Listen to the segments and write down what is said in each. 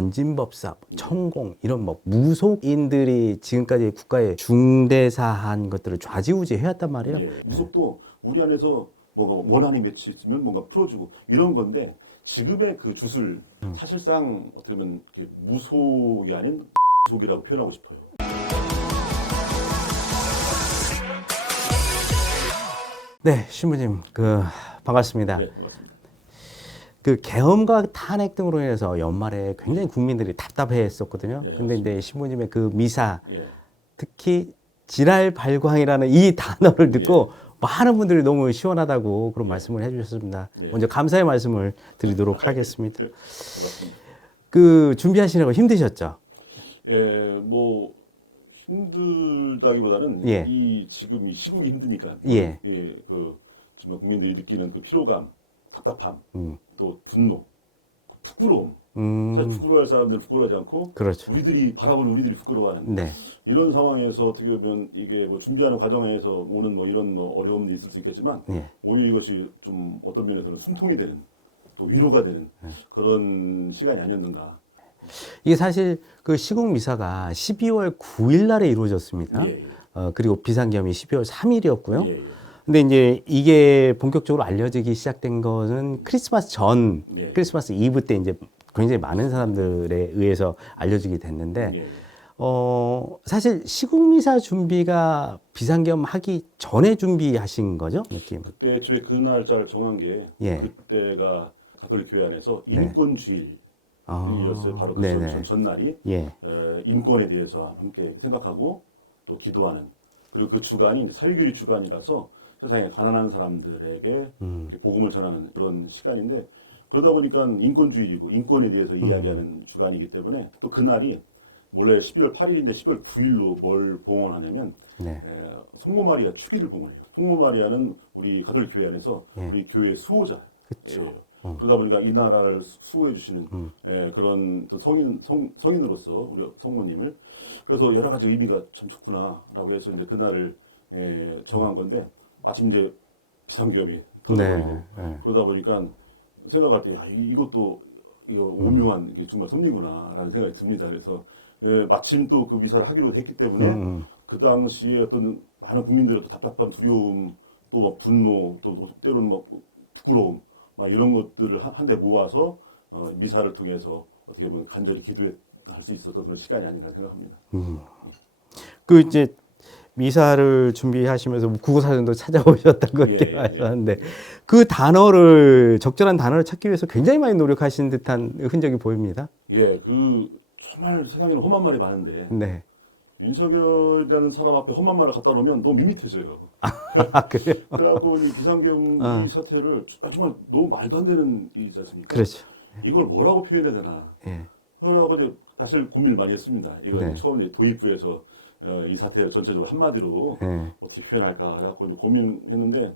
건진법사, 천공 이런 뭐 무속인들이 지금까지 국가의 중대사한 것들을 좌지우지 해왔단 말이에요. 예, 무속도 우리 안에서 뭔가 원하는 매치 있으면 뭔가 풀어주고 이런 건데 지금의 그 주술 음. 사실상 어떻게 보면 무속이 아닌 속이라고 표현하고 싶어요. 네, 신부님 그 반갑습니다. 네, 반갑습니다. 그 계엄과 탄핵 등으로 인해서 연말에 굉장히 국민들이 답답해했었거든요. 예, 근데 이제 신부님의 그 미사 예, 특히 지랄 발광이라는 이 단어를 듣고 많은 분들이 너무 시원하다고 그런 말씀을 해주셨습니다. 예. 먼저 감사의 말씀을 드리도록 하겠습니다. 그, 반갑습니다. 그 준비하시느라고 힘드셨죠? 예, 뭐 힘들다기보다는 예. 이 지금 이 시국이 힘드니까 예. 예, 그 정말 국민들이 느끼는 그 피로감, 답답함, 음. 또 분노, 부끄러움. 음, 사실 부끄러워할 사람들은 부끄러워하지 않고 그렇죠. 우리들이 바라보는 우리들이 부끄러워하는 네, 이런 상황에서 어떻게 보면 이게 뭐 준비하는 과정에서 오는 뭐 이런 뭐 어려움도 있을 수 있겠지만 예. 오히려 이것이 좀 어떤 면에서는 숨통이 되는 또 위로가 되는 그런 시간이 아니었는가. 이게 사실 그 시국 미사가 12월 9일 날에 이루어졌습니다. 예, 예. 어, 그리고 비상겸이 12월 3일이었고요. 예, 예. 근데 이제 이게 본격적으로 알려지기 시작된 거는 크리스마스 전, 예. 크리스마스 이브 때 이제 굉장히 많은 사람들에 의해서 알려지게 됐는데, 예, 예. 어, 사실 시국 미사 준비가 비상겸 하기 전에 준비하신 거죠? 느낌. 그때 애초에 그 날짜를 정한 게 예. 그때가 가톨릭 교회 안에서 네. 인권 주일 이었어요. 아, 바로 그 네네. 전, 전, 전날이 예. 어, 인권에 대해서 함께 생각하고 또 기도하는 그리고 그 주간이 이제 사회교리 주간이라서 세상에 가난한 사람들에게 음. 복음을 전하는 그런 시간인데 그러다 보니까 인권주의이고 인권에 대해서 음. 이야기하는 주간이기 때문에 또 그날이 원래 12월 8일인데 12월 9일로 뭘 봉헌하냐면 네. 에, 성모 마리아 축일을 봉헌해요. 성모 마리아는 우리 가톨릭 교회 안에서 예. 우리 교회 수호자. 예. 그러다 보니까 이 나라를 수- 수호해 주시는 음. 예, 그런 또 성인 성, 성인으로서 우리 성모님을 그래서 여러 가지 의미가 참 좋구나라고 해서 이제 그날을 예, 정한 건데 마침 이제 터져버리고 네. 네. 그러다 보니까 생각할 때 야, 이- 이것도 이거 오묘한 이게 정말 섭리구나라는 생각이 듭니다. 그래서 예, 마침 또 그 미사를 하기로 했기 때문에 음, 그 당시에 어떤 많은 국민들의 또 답답함, 두려움, 또 막 분노, 또 때로는 막 부끄러움, 막 이런 것들을 한- 한데 모아서 어, 미사를 통해서 어떻게 보면 간절히 기도할 수 있었던 그런 시간이 아닌가 생각합니다. 그 이제 미사를 준비하시면서 국어사전도 찾아오셨다고 예, 이렇게 예. 하셨는데 그 단어를 적절한 단어를 찾기 위해서 굉장히 많이 노력하신 듯한 흔적이 보입니다. 예, 그 정말 세상에는 험한 말이 많은데 네. 윤석열이라는 사람 앞에 험한 말을 갖다 놓으면 너무 밋밋해져요. 아, 그래요? 그래갖고 이 비상경 어. 이 사태를 정말 너무 말도 안 되는 일이지 않습니까? 그렇죠. 이걸 뭐라고 표현해야 되나? 예. 그러고 이제 사실 고민을 많이 했습니다. 이거 네. 처음 이제 도입부에서 어, 이 사태 전체적으로 한마디로 예. 어떻게 표현할까 이제 고민했는데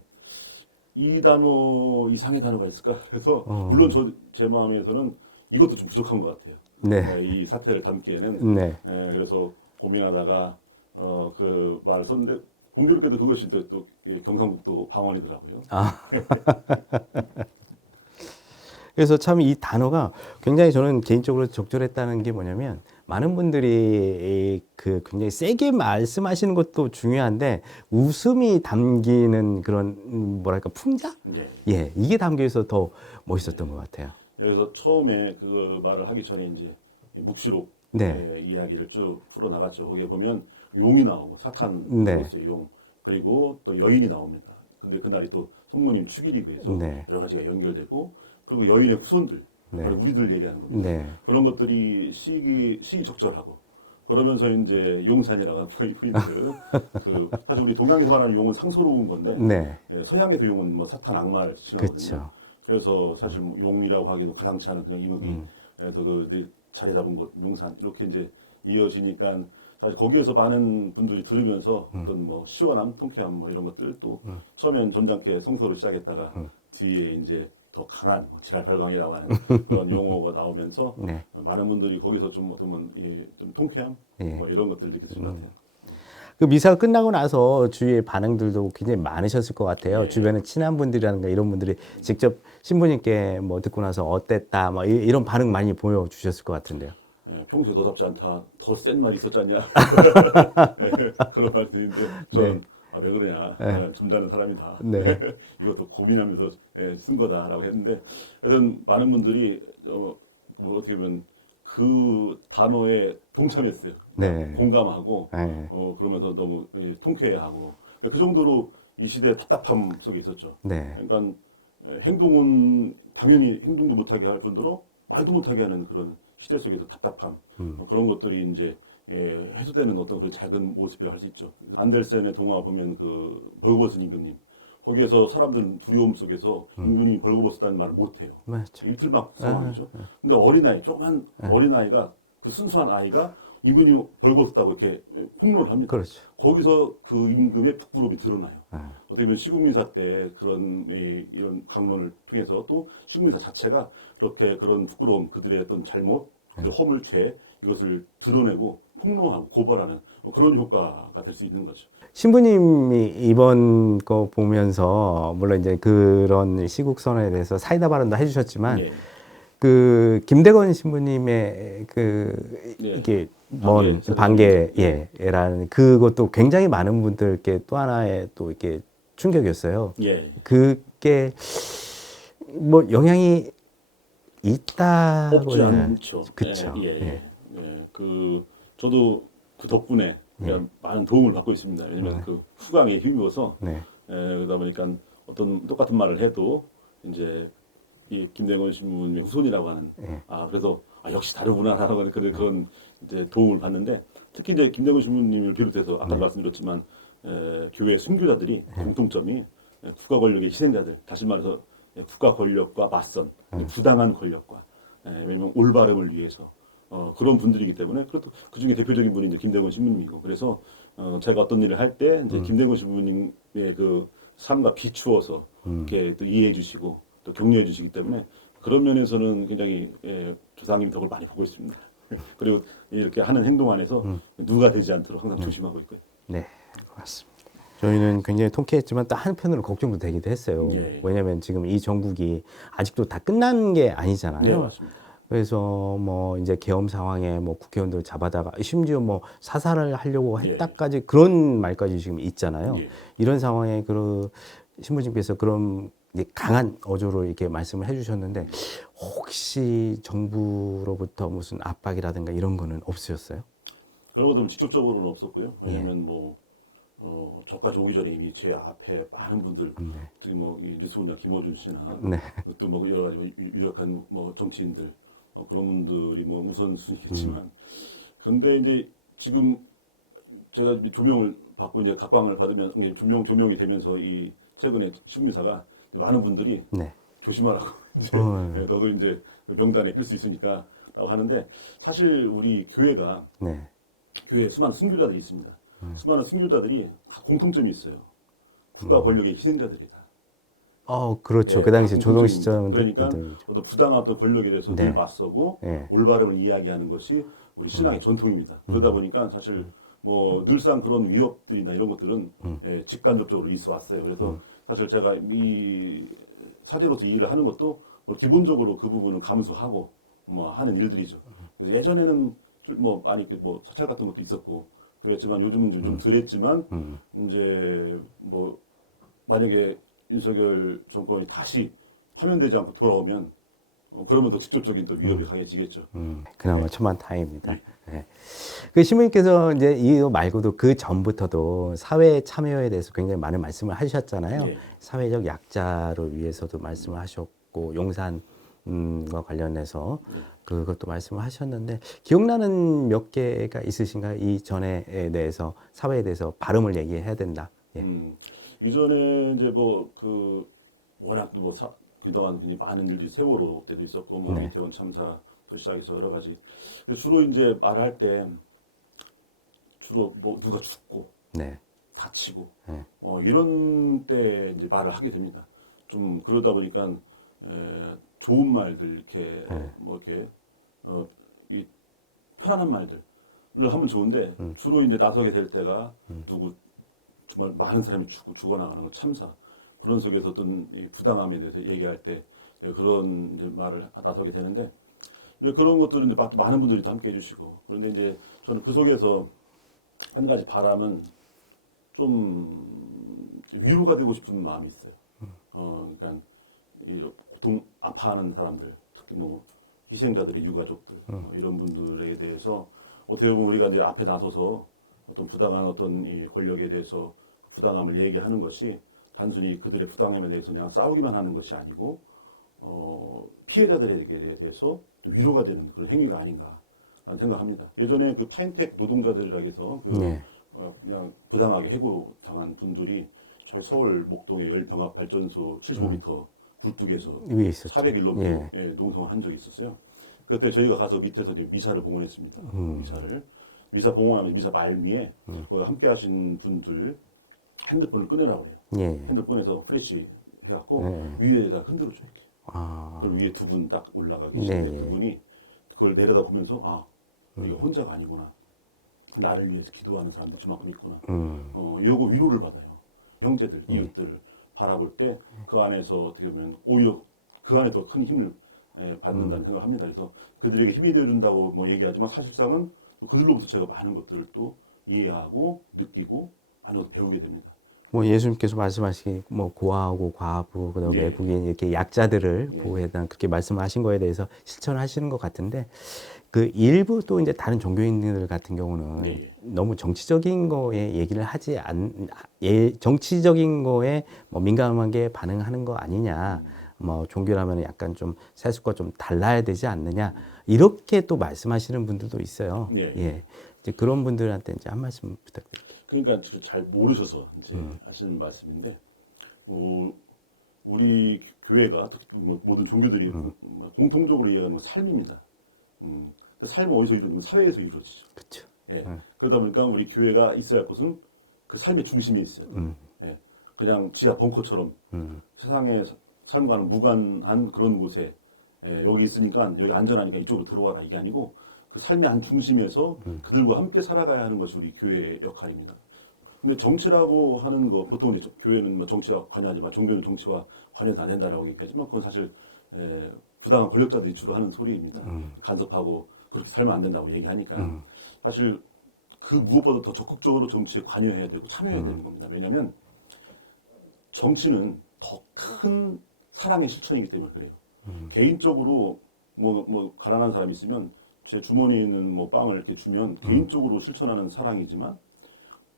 이 단어 이상의 단어가 있을까? 그래서 어. 물론 저 제 마음에서는 이것도 좀 부족한 것 같아요. 네. 어, 이 사태를 담기에는 네. 예, 그래서 고민하다가 어, 그 말을 썼는데 공교롭게도 그것이 또, 또이 경상북도 방언이더라고요. 아. 그래서 참 이 단어가 굉장히 저는 개인적으로 적절했다는 게 뭐냐면 많은 분들이 그 굉장히 세게 말씀하시는 것도 중요한데 웃음이 담기는 그런 음, 뭐랄까 풍자? 예. 예, 이게 담겨 있어 더 멋있었던 것 같아요. 그래서 처음에 그 말을 하기 전에 이제 묵시록 네. 예, 이야기를 쭉 풀어 나갔죠. 거기에 보면 용이 나오고 사탄 네. 네. 용 그리고 또 여인이 나옵니다. 근데 그날이 또 성모님 축일이 그래서 네. 여러 가지가 연결되고 그리고 여인의 후손들 네. 바로 우리들 얘기하는 겁니다. 네. 그런 것들이 시기 시적절하고 그러면서 이제 용산이라고 하는 포인트 그 사실 우리 동양에서 말하는 용은 상서로운 건데 네. 예, 서양에서 용은 뭐 사탄 악마를. 그렇죠. 그래서 사실 뭐 용이라고 하기도 가당치 않은 그냥 이목이 음. 그래서 그 자리 잡은 곳 용산 이렇게 이제 이어지니까 사실 거기에서 많은 분들이 들으면서 음. 어떤 뭐 시원함, 통쾌함 뭐 이런 것들 또 처음엔 점잖게 성서로 시작했다가 음. 뒤에 이제 더 강한 뭐 지랄 발광이라고 하는 그런 용어가 나오면서 네. 많은 분들이 거기서 좀 어떻게 보면 이 좀 통쾌함 예. 뭐 이런 것들을 느끼신 것 같아요. 그 미사가 끝나고 나서 주위의 반응들도 굉장히 많으셨을 것 같아요. 네. 주변에 친한 분들이라든가 이런 분들이 직접 신부님께 뭐 듣고 나서 어땠다, 뭐 이- 이런 반응 많이 보여주셨을 것 같은데요. 예, 평소에 너답지 않다. 더 센 말이 있었지 않냐. 예, 그런 말씀인데 저는 네. 아, 왜 그러냐. 네. 아, 점잖은 사람이다. 네. 이것도 고민하면서 예, 쓴 거다라고 했는데 하여튼 많은 분들이 어, 뭐 어떻게 보면 그 단어에 동참했어요. 네. 공감하고 네. 어, 그러면서 너무 예, 통쾌해하고 그러니까 그 정도로 이 시대 답답함 속에 있었죠. 네. 그러니까 에, 행동은 당연히 행동도 못하게 할 뿐더러 말도 못하게 하는 그런 시대 속에서 답답함 음. 어, 그런 것들이 이제 예, 해소되는 어떤 그런 작은 모습이라 할 수 있죠. 안델센의 동화 보면 그 벌거벗은 임금님 거기에서 사람들은 두려움 속에서 음. 임금이 벌거벗었다는 말을 못 해요. 맞죠. 입틀막 아, 상황이죠. 근데 어린아이, 조그만 어린아이가 그 순수한 아이가 임금이 벌거벗었다고 이렇게 폭로를 합니다. 그렇죠. 거기서 그 임금의 부끄러움이 드러나요. 아, 어떻게 보면 시국미사 때 그런 이, 이런 강론을 통해서 또 시국미사 자체가 그렇게 그런 부끄러움, 그들의 어떤 잘못, 그들의 허물, 죄 이것을 드러내고 폭로하고 고발하는 그런 효과가 될 수 있는 거죠. 신부님이 이번 거 보면서 물론 이제 그런 시국선언에 대해서 사이다 발언도 해주셨지만 예. 그 김대건 신부님의 그 네. 이게 먼 반개, 예라는 그것도 굉장히 많은 분들께 또 하나의 또 이렇게 충격이었어요. 예. 그게 뭐 영향이 있다고 없지 않죠. 그쵸. 예, 예, 예. 예. 그 저도 그 덕분에 제가 많은 도움을 받고 있습니다. 왜냐면 네. 그 후광에 힘입어서 네. 예, 그러다 보니까 어떤 똑같은 말을 해도 이제 이 김대건 신부님의 후손이라고 하는 예. 아 그래서 아 역시 다르구나라고 하는 그런 그런 이제 도움을 받는데 특히 이제 김대건 신부님을 비롯해서 아까 도 말씀드렸지만 에, 교회 순교자들이 공통점이 에, 국가 권력의 희생자들 다시 말해서 에, 국가 권력과 맞선 이 부당한 권력과 에, 왜냐면 올바름을 위해서 어, 그런 분들이기 때문에 그것도 그 중에 대표적인 분이 이제 김대건 신부님이고 그래서 어, 제가 어떤 일을 할 때 이제 김대건 신부님의 그 삶과 비추어서 이렇게 또 이해해 주시고 또 격려해 주시기 때문에 그런 면에서는 굉장히 예, 조상님 덕을 많이 보고 있습니다. 그리고 이렇게 하는 행동 안에서 누가 되지 않도록 항상 조심하고 있고요. 네, 고맙습니다. 저희는 굉장히 통쾌했지만 또 한편으로 걱정도 되기도 했어요. 예. 왜냐하면 지금 이 정국이 아직도 다 끝난 게 아니잖아요. 네 맞습니다. 그래서 뭐 이제 계엄 상황에 뭐 국회의원들 잡아다가 심지어 뭐 사살을 하려고 예. 했다까지 그런 말까지 지금 있잖아요. 예. 이런 상황에 그 신부님께서 그런 강한 어조로 이렇게 말씀을 해주셨는데 혹시 정부로부터 무슨 압박이라든가 이런 거는 없으셨어요? 그런 것들은 직접적으로는 없었고요. 예. 왜냐하면 뭐 어, 저까지 오기 전에 이미 제 앞에 많은 분들, 특히 뭐이 뉴스군장 김어준 씨나 네. 또뭐 여러 가지 뭐 유- 유력한 뭐 정치인들 어, 그런 분들이 뭐 우선순위겠지만 근데 이제 지금 제가 조명을 받고 이제 각광을 받으면 이제 조명 조명이 되면서 이 최근에 식미사가 많은 분들이 네. 조심하라고 이제 어. 예, 너도 이제 그 명단에 낄 수 있으니까 라고 하는데 사실 우리 교회가 네. 교회에 수많은 순교자들이 있습니다. 수많은 순교자들이 다 공통점이 있어요. 국가 권력의 희생자들이다. 어, 그렇죠. 네, 그 당시 다 조동 공통점입니다. 시점 그러니까 어떤 부당한 어떤 권력에 대해서 네. 늘 맞서고 네. 올바름을 이야기하는 것이 우리 신앙의 전통입니다. 그러다 보니까 사실 뭐 늘상 그런 위협들이나 이런 것들은 예, 직간접적으로 있어 왔어요. 그래서 사실 제가 이 사제로서 이 일을 하는 것도 뭐 기본적으로 그 부분은 감수하고 뭐 하는 일들이죠. 그래서 예전에는 좀뭐 많이 뭐 사찰 같은 것도 있었고 그랬지만 요즘은 좀, 좀 덜했지만 음. 이제 뭐 만약에 윤석열 정권이 다시 파면되지 않고 돌아오면 어, 그러면 더 직접적인 또 위협이 강해지겠죠. 음, 그나마 천만 다행입니다. 네. 그 신부님께서 이제 이거 말고도 그 전부터도 사회 참여에 대해서 굉장히 많은 말씀을 하셨잖아요. 네. 사회적 약자를 위해서도 말씀을 하셨고 용산과 관련해서 그것도 말씀을 하셨는데 기억나는 몇 개가 있으신가요? 이 전에 대해서 사회에 대해서 발음을 얘기해야 된다. 예. 음, 이전에 이제 뭐 그 워낙 뭐 사, 그동안 굉장히 많은 일들이 세월호 때도 있었고 뭐 네. 이태원 참사도 시작해서 여러 가지 주로 이제 말할 때 주로 뭐 누가 죽고 네. 다치고 네. 어, 이런 때 이제 말을 하게 됩니다. 좀 그러다 보니까 에, 좋은 말들 이렇게 네. 뭐 이렇게 어, 이 편안한 말들 하면 좋은데 음. 주로 이제 나서게 될 때가 누구 정말 많은 사람이 죽고 죽어나가는 거 참사. 그런 속에서 어떤 이 부당함에 대해서 얘기할 때 예, 그런 이제 말을 나서게 되는데 이제 그런 것들은 이제 막- 많은 분들이 또 함께 해주시고 그런데 이제 저는 그 속에서 한 가지 바람은 좀 위로가 되고 싶은 마음이 있어요. 어, 그러니까 이 고통 아파하는 사람들, 특히 뭐 희생자들의 유가족들 어, 이런 분들에 대해서 어떻게 보면 우리가 이제 앞에 나서서 어떤 부당한 어떤 이 권력에 대해서 부당함을 얘기하는 것이 단순히 그들의 부당함에 대해서 그냥 싸우기만 하는 것이 아니고 어, 피해자들에게 대해서 좀 위로가 되는 그런 행위가 아닌가 라는 생각합니다. 예전에 그 파인텍 노동자들이라 해서 그 네. 어, 그냥 부당하게 해고 당한 분들이 저 서울 목동의 열병합 발전소 75m 굴뚝에서 위에 있었죠. 400일 예. 예, 농성을 한 적이 있었어요. 그때 저희가 가서 밑에서 이제 미사를 봉헌했습니다. 음. 미사를 미사 봉헌하면서 미사 말미에 거기 함께 하신 분들 핸드폰을 꺼내라고 그래요. 예. 핸드폰 꺼내서 프레시 해갖고 네. 위에다 흔들어줘 이렇게. 아. 그걸 위에 두 분 딱 올라가 네, 계시는데 네. 그분이 그걸 내려다 보면서 아 음. 우리가 혼자가 아니구나. 나를 위해서 기도하는 사람들 저만큼 있구나. 음. 어, 이거 위로를 받아요. 형제들, 이웃들을 바라볼 때 그 안에서 어떻게 보면 오히려 그 안에 더 큰 힘을 예, 받는다는 생각을 합니다. 그래서 그들에게 힘이 되어준다고 뭐 얘기하지만 사실상은 그들로부터 저희가 많은 것들을 또 이해하고 느끼고 더 배우게 됩니다. 뭐 예수님께서 말씀하신 뭐 고아하고 과부 그다음에 예. 외국인 이렇게 약자들을 예. 보호해 달 그렇게 말씀하신 거에 대해서 실천하시는 것 같은데 그 일부 또 이제 다른 종교인들 같은 경우는 예. 너무 정치적인 거에 얘기를 하지 않 예, 정치적인 거에 뭐 민감하게 반응하는 거 아니냐 뭐 종교라면 약간 좀 세속과 좀 달라야 되지 않느냐 이렇게 또 말씀하시는 분들도 있어요. 예. 이제 그런 분들한테 이제 한 말씀 부탁드릴게요. 그러니까 저잘 모르셔서 이제 음. 하시는 말씀인데 어, 우리 교회가 특히 뭐 모든 종교들이 음. 뭐 공통적으로 이해하는 건 삶입니다. 음. 그 삶은 어디서 이루어지면 사회에서 이루어지죠. 그렇죠. 예. 음. 그러다 보니까 우리 교회가 있어야 할 곳은 그 삶의 중심에 있어요. 음. 예. 그냥 지하 벙커처럼 음. 세상의 사- 삶과는 무관한 그런 곳에 예, 여기 있으니까 여기 안전하니까 이쪽으로 들어와라 이게 아니고 그 삶의 한 중심에서 음. 그들과 함께 살아가야 하는 것이 우리 교회의 역할입니다. 근데 정치라고 하는 거 보통 이제 교회는 뭐 정치와 관여하지만 종교는 정치와 관여해서 안 된다라고 얘기하지만 그건 사실 에, 부당한 권력자들이 주로 하는 소리입니다. 간섭하고 그렇게 살면 안 된다고 얘기하니까 사실 그 무엇보다 더 적극적으로 정치에 관여해야 되고 참여해야 되는 겁니다. 왜냐하면 정치는 더 큰 사랑의 실천이기 때문에 그래요. 개인적으로 뭐, 뭐 가난한 사람이 있으면 제 주머니에 있는 뭐 빵을 이렇게 주면 개인적으로 실천하는 사랑이지만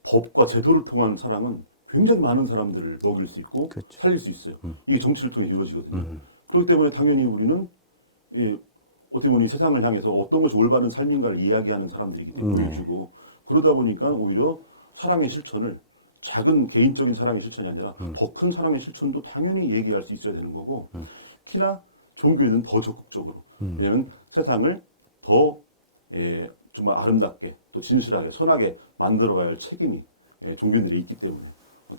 법과 제도를 통한 사랑은 굉장히 많은 사람들을 먹일 수 있고 그렇죠. 살릴 수 있어요. 이게 정치를 통해 이루어지거든요. 그렇기 때문에 당연히 우리는 예, 어떻게 보면 이 세상을 향해서 어떤 것이 올바른 삶인가를 이야기하는 사람들이기 때문에 네. 주고 그러다 보니까 오히려 사랑의 실천을 작은 개인적인 사랑의 실천이 아니라 더큰 사랑의 실천도 당연히 얘기할 수 있어야 되는 거고 특히나 종교에는 더 적극적으로 왜냐하면 세상을 더 예, 정말 아름답게 또 진실하게 선하게 만들어가야 할 책임이 예, 종교인들이 있기 때문에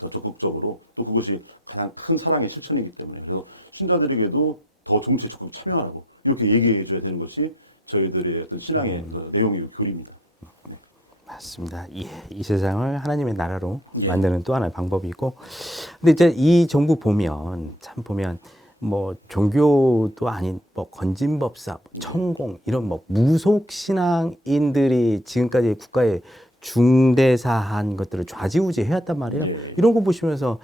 더 적극적으로 또 그것이 가장 큰 사랑의 실천이기 때문에 그래서 신자들에게도 더 정치에 적극 참여하라고 이렇게 얘기해 줘야 되는 것이 저희들의 어떤 신앙의 그 내용이고 교리입니다. 맞습니다. 예, 이 세상을 하나님의 나라로 예. 만드는 또 하나의 방법이고, 근데 이제 이 정부 보면 참 보면 뭐 종교도 아닌 뭐 건진법사, 천공 이런 뭐 무속 신앙인들이 지금까지 국가의 중대사한 것들을 좌지우지 해왔단 말이에요. 예. 이런 거 보시면서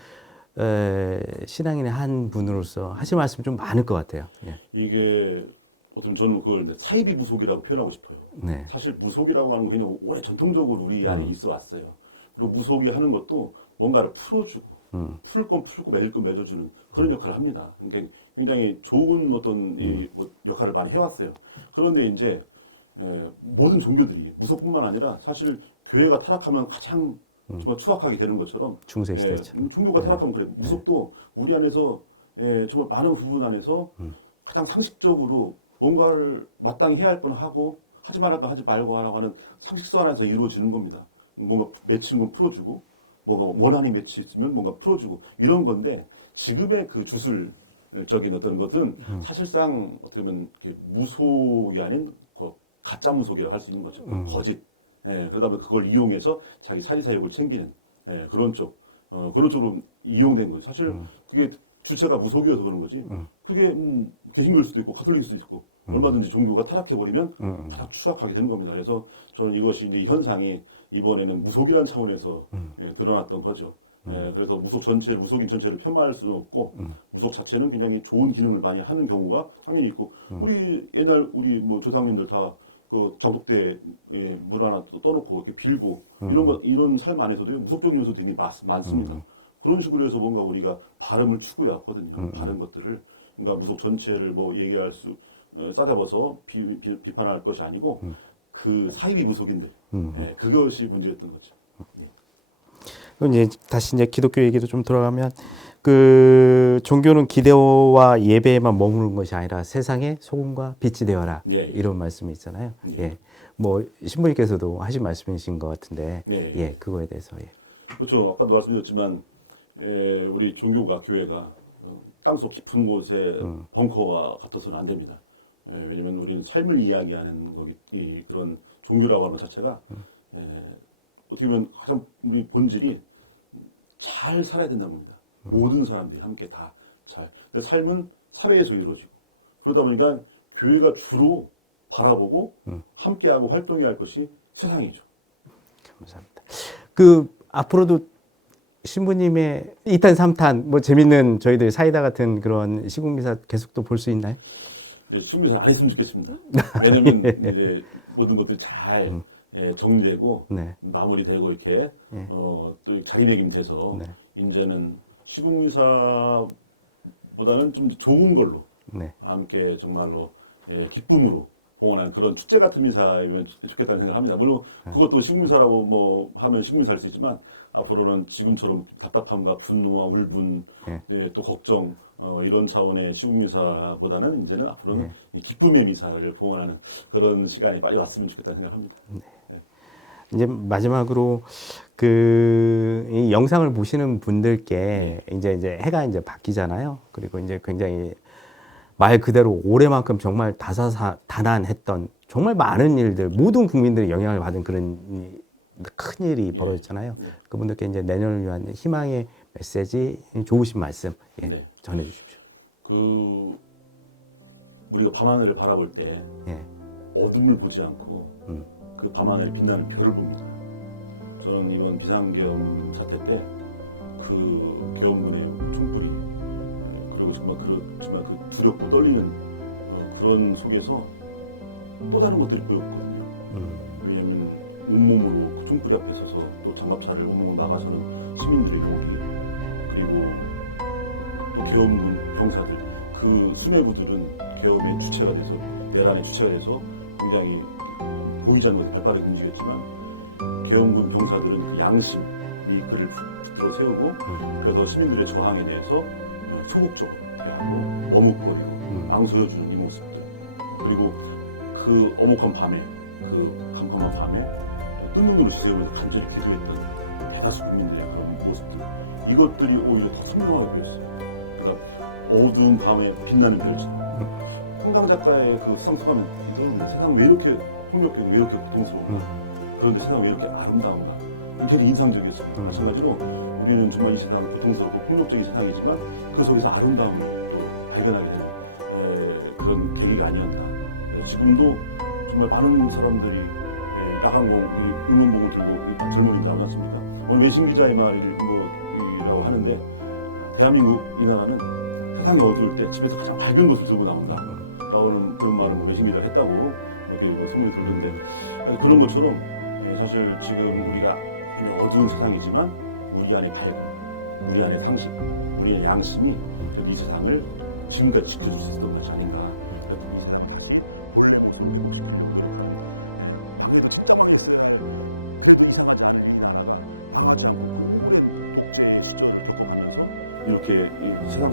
에, 신앙인의 한 분으로서 하실 말씀 좀 많을 것 같아요. 예. 이게 보면 저는 그걸 사이비 무속이라고 표현하고 싶어요. 네. 사실 무속이라고 하는 건 그냥 오래 전통적으로 우리 안에 있어 왔어요. 그리고 무속이 하는 것도 뭔가를 풀어주고 음. 풀건 풀고 맺을 건 맺어주는 그런 역할을 합니다. 근데 굉장히 좋은 어떤 이 뭐 역할을 많이 해왔어요. 그런데 이제 에, 모든 종교들이 무속뿐만 아니라 사실 교회가 타락하면 가장 정말 추악하게 되는 것처럼 중세 예, 시대처럼. 종교가 타락하면 그래. 무속도 우리 안에서 예, 정말 많은 부분 안에서 가장 상식적으로 뭔가를 마땅히 해야 할 건 하고 하지 말할 건 하지 말고 하라고 하는 상식선 안에서 이루어지는 겁니다. 뭔가 맺힌 건 풀어주고 뭔가 원한이 맺혀 있으면 뭔가 풀어주고 이런 건데 지금의 그 주술적인 어떤 것은 사실상 어떻게 보면 이렇게 무속이 아닌 그 가짜 무속이라고 할 수 있는 거죠. 거짓. 예, 그러다 보니 그걸 이용해서 자기 사리사욕을 챙기는 예, 그런 쪽 어, 그런 쪽으로 이용된 거죠. 사실 그게 주체가 무속이어서 그런 거지. 그게 음, 개신교일 수도 있고 가톨릭일 수도 있고 얼마든지 종교가 타락해 버리면 음. 바닥 추락하게 되는 겁니다. 그래서 저는 이것이 이제 이 현상이 이번에는 무속이라는 차원에서 예, 드러났던 거죠. 예, 그래서 무속 전체를 무속인 전체를 폄하할 수는 없고 무속 자체는 굉장히 좋은 기능을 많이 하는 경우가 당연히 있고 우리 옛날 우리 뭐 조상님들 다그 장독대 예, 물 하나 또 떠놓고 이렇게 빌고 이런 거 이런 삶 안에서도 무속적 요소들이 많, 많습니다. 그런 식으로 해서 뭔가 우리가 발음을 추구해왔거든요. 다른 것들을. 그러니까 무속 전체를 뭐 얘기할 수 어, 싸잡아서 비, 비, 비판할 것이 아니고 그 사이비 무속인들 예, 그것이 문제였던 거죠. 그럼 이제 다시 이제 기독교 얘기도 좀 들어가면 그 종교는 기대와 예배에만 머무는 것이 아니라 세상의 소금과 빛이 되어라 예, 예. 이런 말씀이 있잖아요. 예. 예. 뭐 신부님께서도 하신 말씀이신 것 같은데 예, 예. 예, 그거에 대해서 예. 그렇죠. 아까도 말씀드렸지만 에, 우리 종교가 교회가 어, 땅속 깊은 곳에 벙커와 같아서는 안 됩니다. 에, 왜냐하면 우리는 삶을 이야기하는 거기 이, 그런 종교라고 하는 것 자체가 에, 어떻게 보면 가장 우리 본질이 잘 살아야 된다는 겁니다. 모든 사람들이 함께 다 잘. 근데 삶은 사회에서 이루어지고 그러다 보니까 교회가 주로 바라보고 함께하고 활동해야 할 것이 세상이죠. 감사합니다. 그 앞으로도 신부님의 2탄, 3탄 뭐 재밌는 저희들 사이다 같은 그런 시국미사 계속 또 볼 수 있나요? 예, 시국미사 안 했으면 좋겠습니다. 왜냐면 이제 모든 것들이 잘 예, 정리되고 네. 마무리되고 이렇게 어, 또 자리매김돼서 네. 이제는 시국미사보다는 좀 좋은 걸로 네. 함께 정말로 예, 기쁨으로 봉헌하는 그런 축제 같은 미사이면 좋- 좋겠다는 생각을 합니다. 물론 그것도 시국미사라고 뭐 하면 시국미사일 수 있지만 앞으로는 지금처럼 답답함과 분노와 울분 네. 예, 또 걱정 어, 이런 차원의 시국미사보다는 이제는 앞으로는 이 기쁨의 미사를 봉헌하는 그런 시간이 빨리 왔으면 좋겠다는 생각을 합니다. 이제 마지막으로 그이 영상을 보시는 분들께 이제 이제 해가 이제 바뀌잖아요. 그리고 이제 굉장히 말 그대로 올해만큼 정말 다사다난했던 정말 많은 일들 모든 국민들이 영향을 받은 그런 이- 큰 일이 벌어졌잖아요. 그분들께 이제 내년을 위한 희망의 메시지, 좋으신 말씀 예, 네. 전해 주십시오. 그 우리가 밤하늘을 바라볼 때 예. 어둠을 보지 않고 음. 그 밤하늘에 빛나는 별을 봅니다. 저는 이번 비상계엄 사태 때그 계엄군의 총불이 그리고 정말 그 정말 그 두렵고 떨리는 어, 그런 속에서 또 다른 것들이 보였거든요. 음. 왜냐하면 온몸으로 그 총불이 앞에 서서 또 장갑차를 온몸으로 나가서는 시민들의 용기 그리고 또 계엄군 병사들 그 수뇌부들은 계엄의 주체가 돼서 내란의 주체가 돼서 굉장히 보이지 않는 것에 발빠르게 움직였지만 계엄군 병사들은 그 양심이 그를 붙들어 세우고 그래서 시민들의 저항에 대해서 어, 소극적으로 하고 머뭇거리고 망설여주는 이 모습들. 그리고 그 어목한 밤에 그 캄캄한 밤에 뜬 눈으로 지새우면서 간절히 기도했던 대다수 국민들의 그런 모습들. 이것들이 오히려 더 선명하게 보였어요. 그러니까 어두운 밤에 빛나는 별처럼 홍강 작가의 그 소감은 이거는 세상 왜 이렇게 폭력적이고 왜 이렇게 고통스러워 그런데 세상 왜 이렇게 아름다운가 굉장히 인상적이었어요. 음. 마찬가지로 우리는 정말 이 세상 고통스럽고 폭력적인 세상이지만 그 속에서 아름다움을 또 발견하게 되는 에, 그런 계기가 아니었나. 에, 지금도 정말 많은 사람들이 에, 야간공 이 응원봉을 들고 이 젊은이들 나오지 않습니까? 오늘 외신 기자의 말을 뭐이라고 하는데 대한민국 이 나라는 세상이 어두울 때 집에서 가장 밝은 것을 들고 나온다. 라고는 그런 말을 기자가 했다고 뭐 소문이 돌던데 그런 것처럼 에, 사실 지금 우리가 어두운 세상이지만 우리 안에 밝음, 우리 안에 상식, 우리의 양심이 저이 세상을 지금까지 지켜줄 수 있었던 것이 아닌가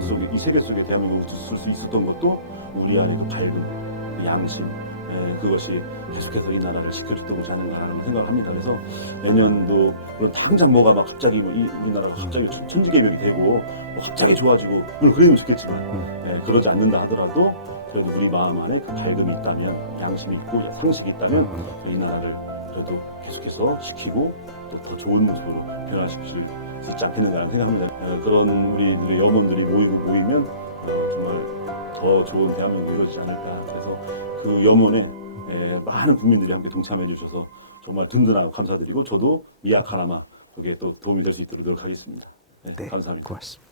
세상 속에 이 세계 속에 대한민국을 쓸 수 있었던 것도 우리 안에도 밝은 그 양심 에, 그것이 계속해서 이 나라를 지켜줬던 것이 아닌가라는 생각을 합니다. 그래서 내년도 물론 당장 뭐가 막 갑자기 뭐 이 우리나라가 갑자기 천- 천지개벽이 되고 뭐 갑자기 좋아지고 물론 그러면 좋겠지만 에, 그러지 않는다 하더라도 그래도 우리 마음 안에 그 밝음이 있다면 양심이 있고 상식이 있다면 이 나라를 그래도 계속해서 시키고 또 더 좋은 모습으로 변화시킬 수 있지 않겠는가라는 생각합니다. 어, 그런 우리들의 염원들이 모이고 모이면 어, 정말 더 좋은 대한민국이 이루어지지 않을까. 그래서 그 염원에 에, 많은 국민들이 함께 동참해 주셔서 정말 든든하고 감사드리고 저도 미약하나마 그게 또 도움이 될 수 있도록 노력하겠습니다. 네, 네, 감사합니다. 고맙습니다.